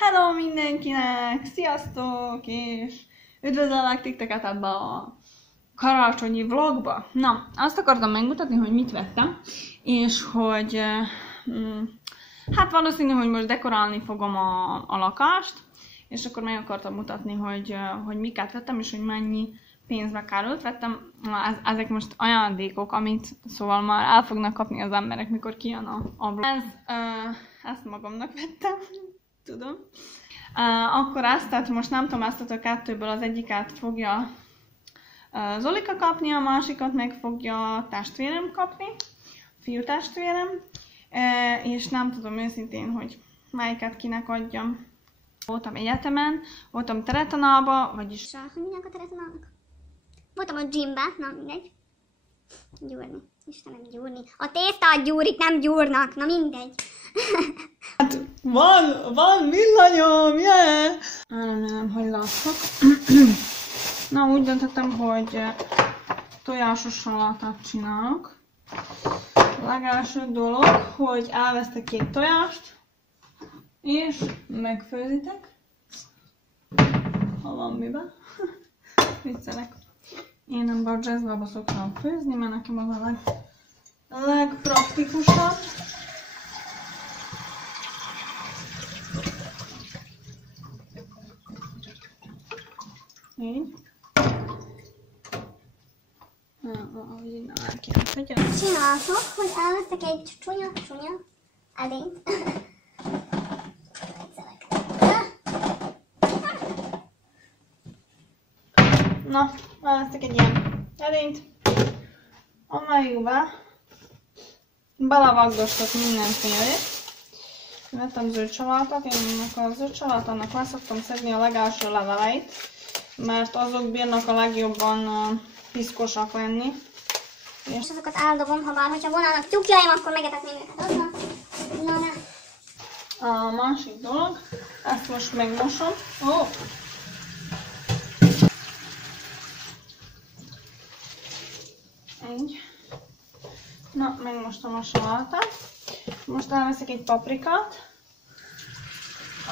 Hello mindenkinek! Sziasztok! És üdvözöllek titeket ebbe a karácsonyi vlogba. Na, azt akartam megmutatni, hogy mit vettem, és hogy hát valószínű, hogy most dekorálni fogom a lakást, és akkor meg akartam mutatni, hogy miket vettem, és hogy mennyi pénzbe került. Vettem, ezek most ajándékok, amit szóval már el fognak kapni az emberek, mikor kijön a vlog. Ezt magamnak vettem, tudom. Akkor ezt, tehát most nem tudom, ezt a kettőből az egyiket fogja Zolika kapni, a másikat meg fogja testvérem kapni, fiú testvérem, és nem tudom őszintén, hogy melyiket kinek adjam. Voltam egyetemen, voltam Teretanálba, vagyis... Hogy minek a Teretanálnak? Voltam a gymbe, na mindegy. Gyúrni. Istenem, gyúrni. A tésztát gyúrik, nem gyúrnak, na mindegy. Hát van villanyom, yeah! Nem, hogy látok. Na, úgy döntöttem, hogy tojásos salátát csinálok. A legelső dolog, hogy elvesztek 2 tojást, és megfőzitek, ha van miben. Viccelek. Én nem a jazzlába szoktam főzni, mert nekem az a legpraktikusabb. Így. Ahogy innen el kéne tegyen. Csináltok, hogy elvesztek egy csúnya edényt. Na, elvesztek egy ilyen edényt, amelyikbe belevagdostok mindenfélét. Vettem zöldsalátát, én ennek a zöldsalátának le szoktam szedni a legelső leveleit, mert azok bírnak a legjobban piszkosak lenni. És azokat eldobom, ha bár, hogyha volnának tyúkjaim, akkor megetetném őket azzal. Na, ne. A másik dolog, ezt most megmosom. Így. Na, megmostam a salátát. Most elveszek egy paprikát.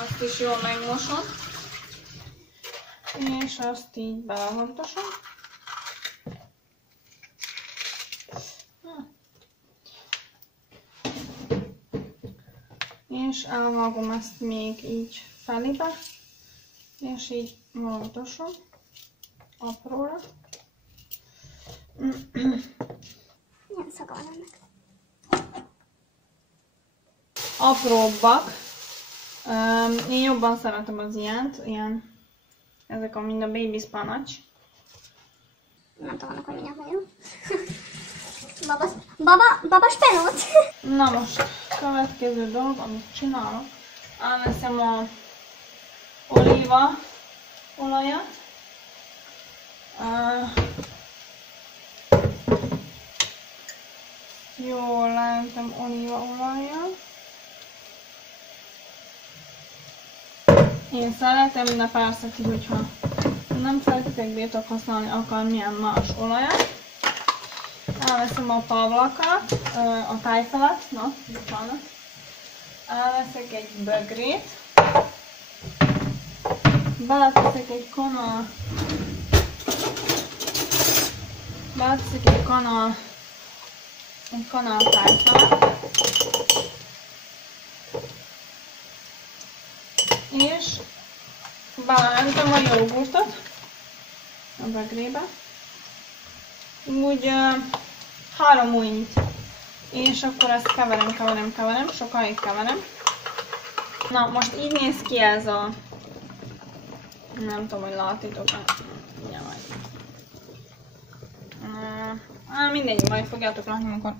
Azt is jól megmosom. És azt így belevontosom. És elvágom ezt még így felébe. És így vontosom apróra. Milyen szaga van ennek? Apróbbak. Én jobban szeretem az ilyent. Ezek a mind a baby spinach. Nem tudom, hogy mindjárt vagyok. Baba spenót. Na most, következő dolog, amit csinálok. Elveszem a olíva olajat. Jól leöntem olívaolajjal. Én szeretem, de persze ti, hogyha nem szeretitek, bírtok használni akármilyen más olajat. Elveszem a pavlakát, a tájfelet, na, bocsánat. Elveszek egy bögrét. Beleteszek egy kanál tájfelet. És beleöntöm a jogurtot a bögrébe. Úgy 3 újnyit. És akkor ezt keverem, sokáig keverem. Na, most így néz ki ez a... Nem tudom, hogy látitok. Mindegy, majd fogjátok látni, amikor...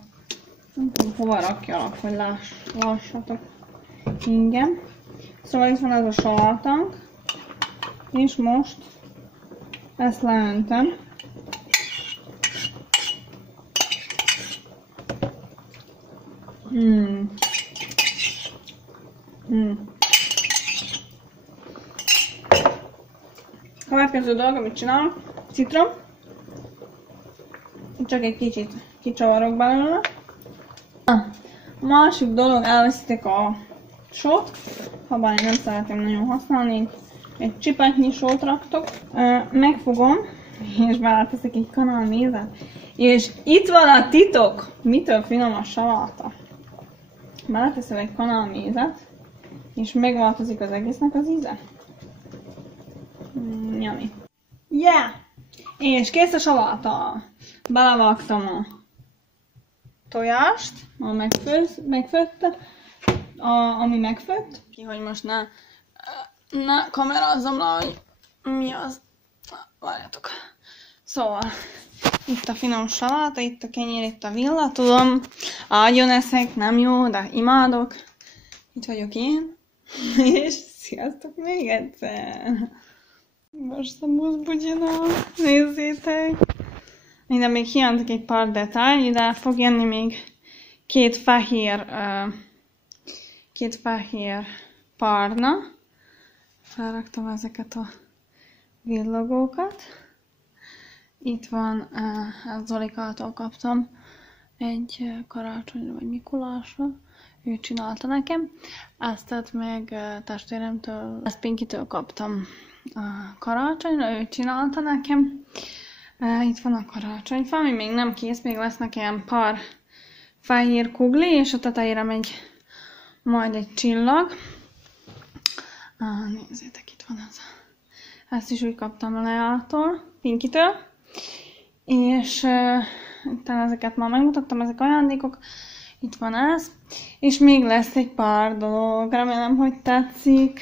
Nem tudom, hova rakjalak, hogy lássatok. Igen. Szóval itt van ez a salátánk. És most ezt leöntöm. Következő dolog, amit csinálok, citrom. Csak egy kicsit kicsavarok belőle. A másik dolog, elveszítek a sót. habár én nem szeretem nagyon használni, egy csipetnyisót raktok, megfogom, és beleteszek egy kanál mézet, és itt van a titok, mitől finom a saláta. Beleteszem egy kanál mézet, és megváltozik az egésznek az íze. Nyami. Yeah! És kész a saláta. Belevágtam a tojást, ami megfőtt. Ki, hogy most ne kamerázzam le, hogy mi az. Várjátok. Szóval, itt a finom saláta, itt a kenyér, itt a villa, tudom, ágyon eszek, nem jó, de imádok. Itt vagyok én, és sziasztok még egyszer. Most a buszbugyinak, nézzétek. Ide még hiányzik egy pár detály, ide fog jönni még két fehér párna. Felraktam ezeket a villogókat. Itt van, Zolikától kaptam egy karácsonyra vagy Mikulásra. Ő csinálta nekem. Ezt meg testvéremtől, ezt Pinkitől kaptam a karácsonyra, ő csinálta nekem. Itt van a karácsonyfa, ami még nem kész, még lesznek ilyen pár fehér kugli, és a tetejére megy majd egy csillag. Nézzétek, itt van ez. Ezt is úgy kaptam Leától, Pinkitől. És utána ezeket már megmutattam, ezek ajándékok. Itt van ez. És még lesz egy pár dolog, remélem, hogy tetszik.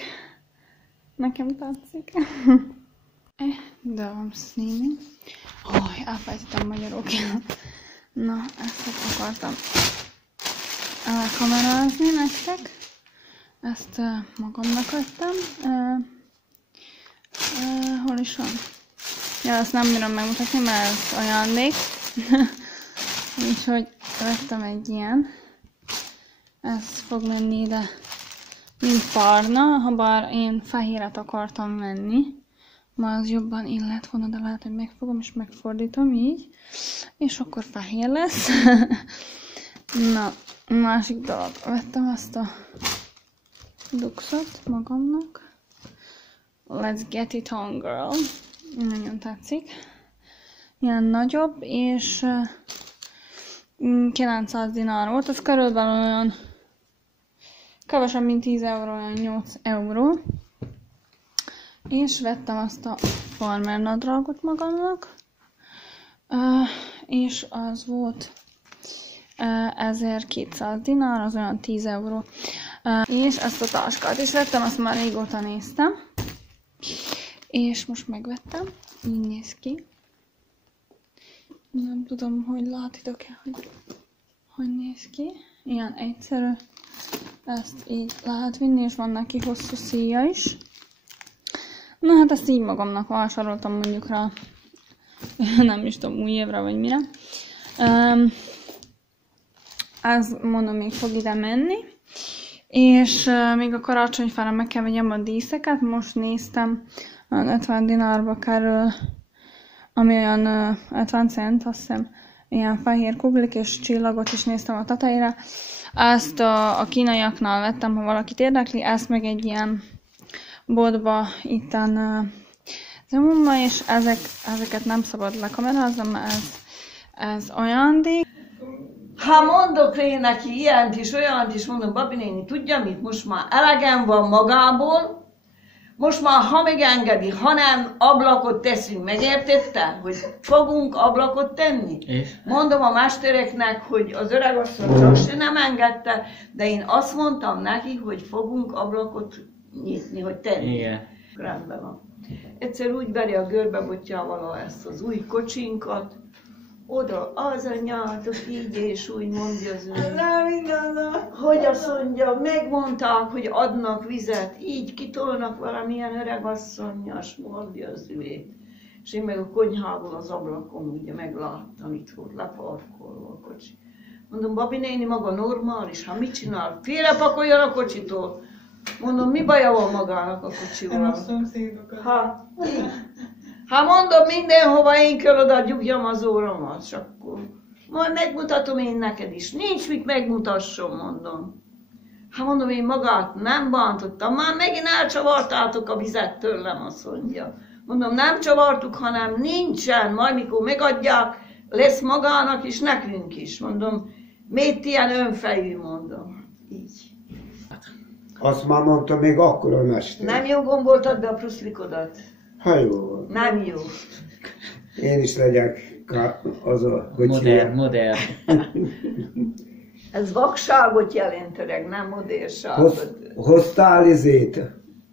Nekem tetszik. De van színi. Elfelejtettem magyarul. Na, ezt akartam elkamerázni nektek. Ezt magamnak vettem. Hol is van? Ja, azt nem bírom megmutatni, mert ez ajándék. Úgyhogy vettem egy ilyen. Ez fog menni ide, mint párna, habár én fehéret akartam venni. Ma az jobban illet volna, de lehet, hogy megfogom és megfordítom így. És akkor fehér lesz. Na, másik dolog. Vettem ezt a duxot magamnak. Let's get it on, girl. Nagyon tetszik. Ilyen nagyobb, és 900 dinár volt. Ez körülbelül olyan kevesebb, mint 10 euró, olyan 8 euró. És vettem azt a farmer nadrágot magamnak. És az volt 1200 dinár, az olyan 10 euró. És ezt a táskát is vettem, azt már régóta néztem. És most megvettem. Így néz ki. Nem tudom, hogy látitok-e, hogy néz ki. Ilyen egyszerű. Ezt így lehet vinni, és van neki hosszú szíja is. Na hát ezt így magamnak vásároltam mondjuk rá, nem is tudom, új évre vagy mire. Ez mondom, még fog ide menni. És még a karácsonyfára meg kell vegyem a díszeket. Most néztem, 50 dinárba kerül, ami olyan 50 cent, azt hiszem, ilyen fehér kuglik és csillagot is néztem a tetejére. Ezt a kínaiaknál vettem, ha valakit érdekli, ezt meg egy ilyen boltba itten Zomba, és ezeket nem szabad lekamerázni, mert ez ajándék. Ha mondok én neki ilyent is, olyant is, mondom, Babi néni, tudja mit? Most már elegem van magából, most már ha megengedi, ha nem, ablakot teszünk, megértette? Hogy fogunk ablakot tenni? És? Mondom a mestereknek, hogy az öregasszony csak nem engedte, de én azt mondtam neki, hogy fogunk ablakot nyitni, hogy tenni. Igen. Rendben van. Egyszer úgy veri a görbebotjával ezt az új kocsinkat, oda az anyátok így és úgy mondja az ő. Hogy azt mondja, megmondták, hogy adnak vizet, így kitolnak valamilyen öregasszonyas, mondja az ülét. És én meg a konyhából az ablakon ugye megláttam, itt volt leparkolva a kocsi. Mondom, Babi néni maga normális, ha mit csinál? Félrepakoljon a kocsitól. Mondom, mi baja van magának a kocsival? Nem a szomszédokat. Ha mondom, mindenhova én kell oda gyugjam az óramat, és akkor majd megmutatom én neked is. Nincs mit megmutasson, mondom. Hát mondom, én magát nem bántottam, már megint elcsavartátok a vizet tőlem, azt mondja. Mondom, nem csavartuk, hanem nincsen, majd mikor megadják, lesz magának is, nekünk is. Mondom, miért ilyen önfejű, mondom. Így. Azt már mondta még akkor a mester. Nem jó gomboltad be a pruszlikodat? Ha jó. Nem jó. Én is legyek az a... Modern. Ez vakságot jelent, öreg, nem modérságot. Hoztál izét?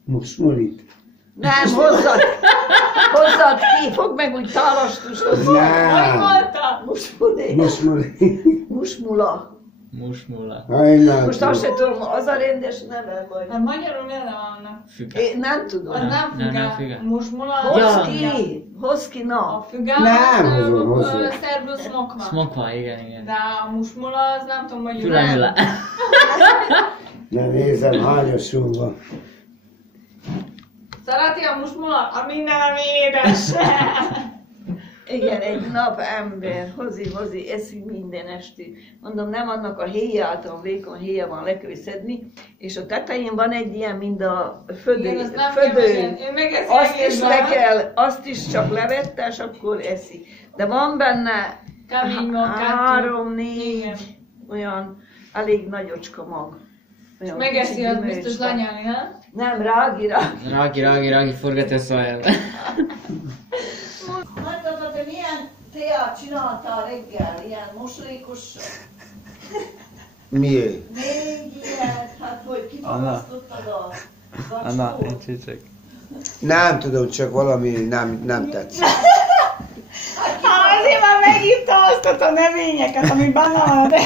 Musmulit? Nem, hozzad ki, fogd meg úgy tálastushoz. Nem. Hogy mondta? Musmula. Musmula. Most azt se tudom, az a rendes neve vagy. Hát magyarul neve vannak. Füge. Én nem tudom. Az nem Nem, füge. füge. Musmula. Hozz ki, A na. füge Nem, az hozom. szerbus smokva. Smokva, igen. De a musmula az nem tudom, hogy Fülemüle. Nem nézem, hányosunk van. Szereti a musmula? A mindenem édes. Igen, egy nap ember, hozi, eszik minden esti. Mondom, nem annak a héjától, vékony héja van, le kell szedni, és a tetején van egy ilyen, mint a Igen, azt nem födő. kell, én megeszi Azt is csak levette, és akkor eszi. De van benne Kemény mag, 3-4 Igen. olyan elég nagyocska mag. Olyan Megeszi, kicsi az gyümölcs biztos van. lanyelni, ha? Nem, rági. Rági, forgat ezt a Mondtad, te milyen teát csináltál reggel, ilyen moslékosan? Miért? Még ilyet, hát hogy kipakasztottad a zacskót? csicsak. Nem tudom, csak valami nem tetszett. Hát azért már megírta azt a növényeket, ami benne van a Nem, de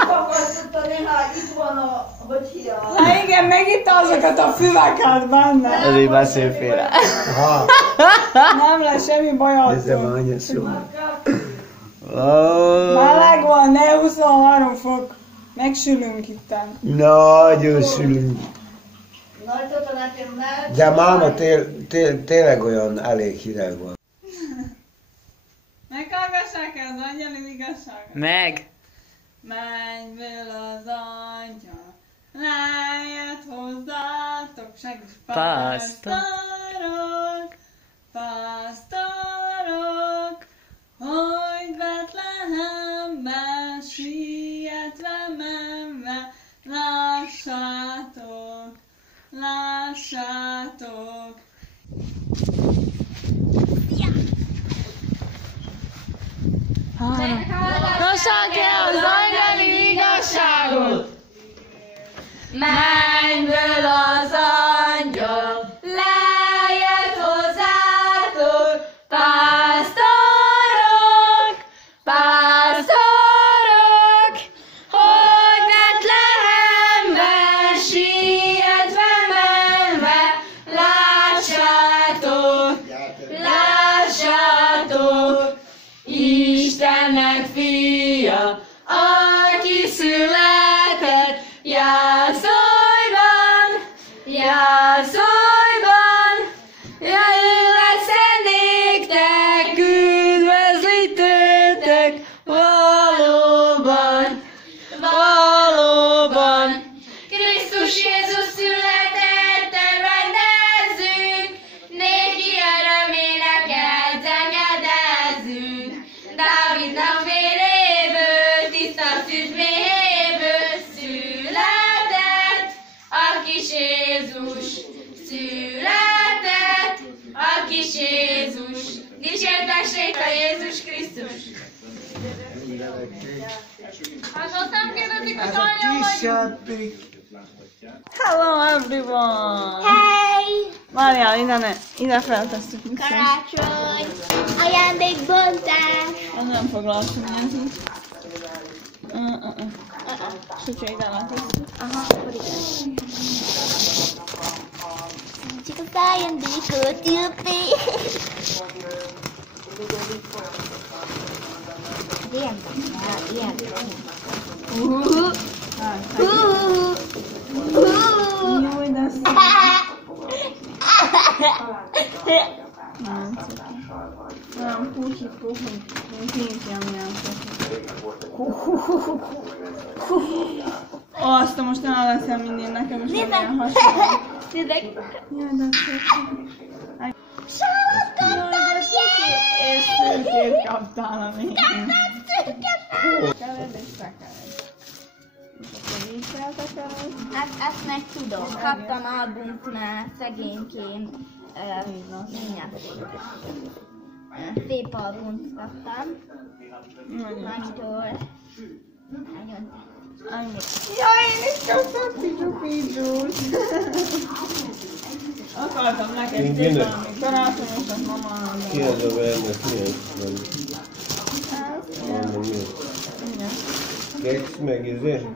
kipakasztottad néha, itt van a, hogy hiány. Na igen, megírta azokat a füveket benne. Ezért beszél félre. Ha, Nem lesz semmi baj nézzem, attól. hányos van. Meleg van, ne 23 fok. Megsülünk itten. Nagyon sülünk. Nagy Tota, nekem nem. De máma tényleg olyan elég hideg van. Meghallgassák el az angyali igazságot? Meg! Mennyből az angyal, lejjött hozzátok, segíts Pásztor. pásztorok, hogy Betlehemben sietve menve, lássátok. Hallgassák el az angyali igazságot! Mennyből az angyal lejjött hozzátok, pásztorok, hogy Betlehemben sietve menve, lássátok, Istennek fia, aki született Jászolban, ja, ő lesz néktek, üdvözlítőtök, valóban. Krisztus Jézus született, rendezzünk, néki öröméneket zengedezzünk. Dávidnak véréből, tiszta szűz méhéből született, a kis Jézus. Született a kis Jézus. Dicsértessék a Jézus Krisztus. Hát azt nem kérdezik, hogy anya vagyunk. Hello everyone! Hey! Várjál, ide feltesszük vissza. Karácsony! Ajándékbontás! Az nem foglalkozunk ezért. Sose ide letesszük. Aha, akkor igen. Csak az ajándékot jöppi! Ilyen. Jó, de szép. Nem, nem, puhi. Nincs ilyen milyen puhi. Azt most elveszem mindig nekem is olyan hasonló. Tényleg. Jaj, de szép. És szőkét kaptál a végén. Kered és tekered. És akkor így kell tekered. Ezt meg tudom. Kaptam albumot már szegényként. Mindjárt. Szép albumot kaptam. Nagytól. Nagyon. Jaj, én is kaptam Picsú-Picsút. Akartam neked szép valami karácsonyosat, mama. Ki az a vernek? Milyen? Keks meg izé?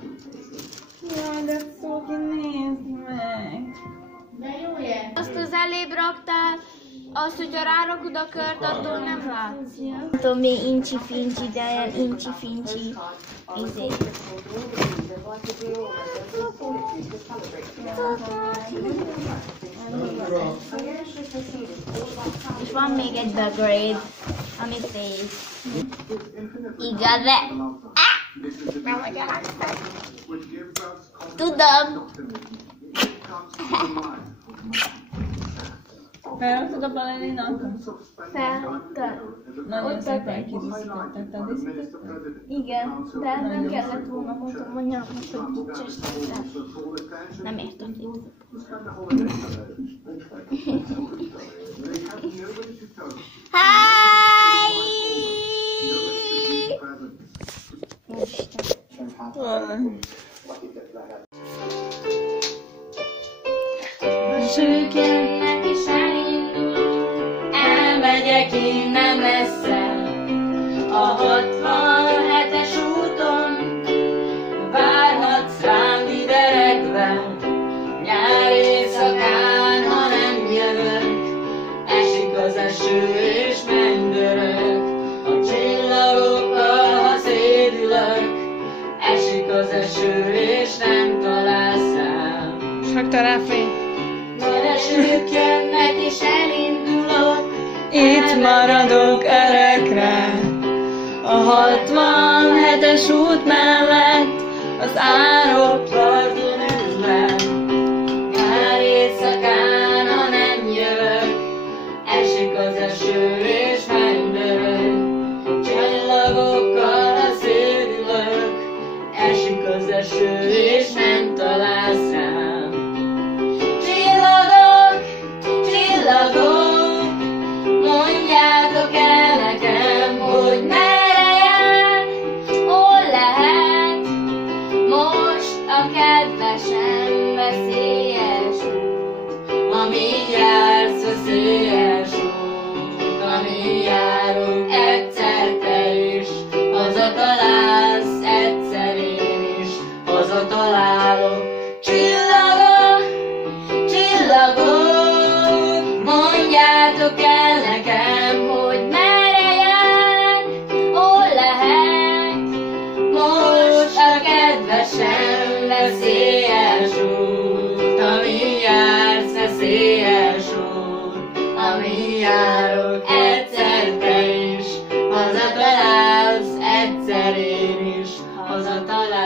Jaj, de Szóki, nézd meg. Azt az elébb raktál, azt, hogyha rárakod a kört, attól nem látsz. Nem tudom, mi incsi-fincsi, de ilyen incsi-fincsi izé. És van még egy The Grade, amit szép. Igaz-e? Nem magyaráztam. Tudom. Felraktad a balerinákat? Felraktam. Nagyon szépen kidíszítetted, te díszítetted? Igen, de nem kellett volna, mondtam anyámnak, hogy kicsestettem. Nem értették. Hi! Sők jönnek és elindulok, elmegyek innen messze. A 67-es úton várhatsz rám ideregve. Nyár éjszakán, ha nem jövök, esik az eső és mennydörög. A csillagokkal, ha szédülök, esik az eső és nem találsz rám. És rakta rá fényt. Nagy esők jönnek és elindulok, Itt maradok örökre. A 67-es út mellett az árokparton ülve. nyár éjszakán, ha nem jövök, esik az eső és mennydörög. Csillagokkal a szédülök, esik az eső és nem találsz rám. Csillagok, csillagok, mondjátok el nekem, hogy merre jár, hol lehet most a kedvesen veszélyes út, Amin jársz veszélyes út, amin járok egyszer te is, hazatalálsz egyszer én is, hazatalálok. Csillagok, csillagok, mondjátok el nekem, hogy merre jár, hol lehet most a kedvesen Veszélyes út, amin jársz veszélyes út, amin járok egyszer te is, hazatalálsz egyszer én is, hazatalálsz.